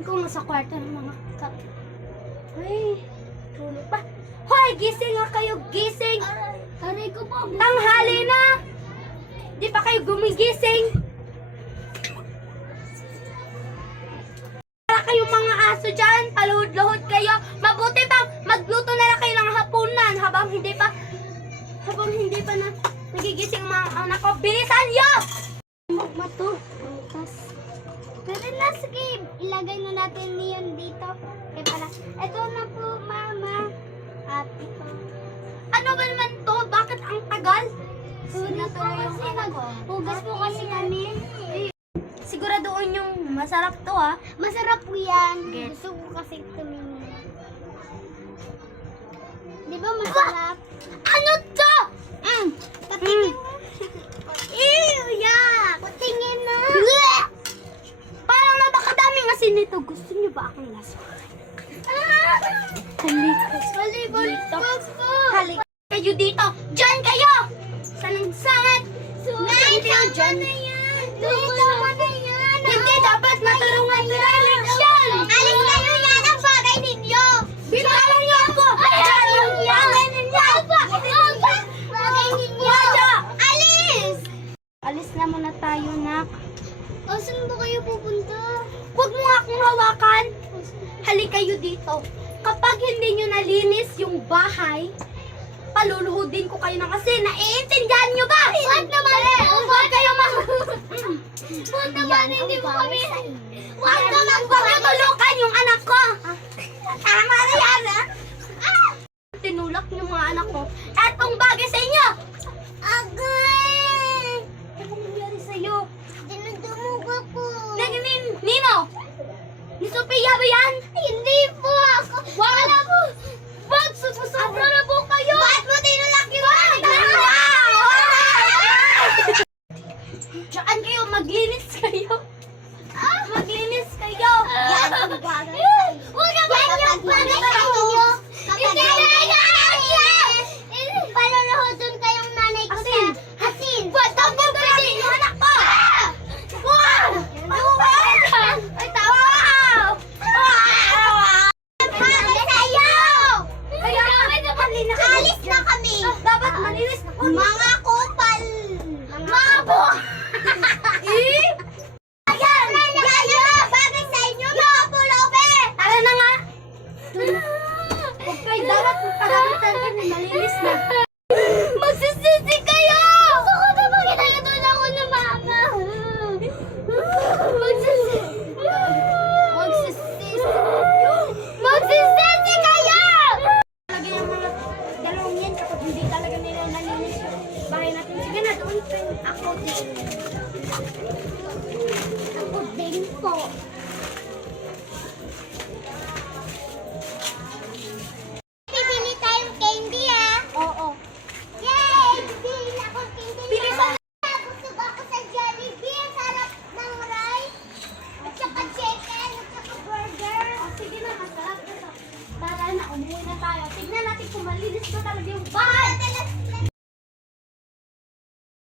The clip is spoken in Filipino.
Tingin ko nasa kwarto ng mga Ay, tulog pa. Hoy, gising nga kayo, gising! Aray ko po. Tanghali na! Di pa kayo gumigising? Para kayong mga aso dyan, paluhod-luhod kayo. Mabuti pang magluto na lang kayo ng hapunan habang hindi pa na nagigising mga anak ko. Bilisan nyo! Magmato. Butas. Pero na, sige. Ilagay na natin niyon dito. Okay pala. Ito na po, mama. At ito. Ano ba naman to? Bakit ang tagal? Sorry po kasi naghugas po kasi kami. Siguraduhin yung masarap to ha. Masarap po yan. Get. Gusto ko kasi tumingin. Di ba masarap? Ano to? Patingin mo. Ew, yak! Patingin na. Parang napakadaming asin nito. Gusto niyo ba akong lasuhan? Halika. Dito. Halika kayo dito. Diyan kayo! Sanang-sangat! Nay, tama na yan. Nay, tama na yan. Hindi dapat matulungan nila eleksyon! Alis kayo yan ang bagay ninyo. Binalang niyo ako! Diyan yung bagay ninyo! Bagay ninyo. Wala! Alis! Alis na muna tayo, nak. O, saan ba kayo pupunta? Huwag mo nga akong hawakan. Halika kayo dito. Kapag hindi nyo nalinis yung bahay, paluluhudin ko kayo ng asin. Naiintindihan nyo ba? Huwag naman! Huwag kayo Huwag naman, hindi mo kami. Huwag naman pagkatulukan yung anak ko. Tama na yan, ha? Tinulak yung mga anak ko. Etong bagay sa inyo. Agay! Anong nangyari sa'yo? Dinudumuga ko. Nino? Ni Sophia ba yan? Hindi po ako. Wala po. Wag, susobra na po kayo. Bakit mo tinulak yung Diyan kayo, maglinis kayo. Maglinis kayo. Yan ang bagay. Huwag naman yung bagay sa inyo. Hindi na yan! Paluluhodon kayong nanay ko sa asin. Ba't ang gagawin yung anak ko? Wow! Ay, tawa! Kaya, Alis na kami. dapat malinis. Mga kupal. Mga po! Eh? Ayan! Ayan! Bagay sa inyo, mga pulobe! Tara na nga! Huwag kayo dapat pagkakamitan ka na malinis na. Magsisisi kayo! Gusto ko na makitagatulan ako ng mama. Magsisisi! Magsisisi kayo! Talaga yung mga dalawang yan kapag hindi talaga nila nalinis yung bahay natin. Sige na, doon ako din. Ako din po.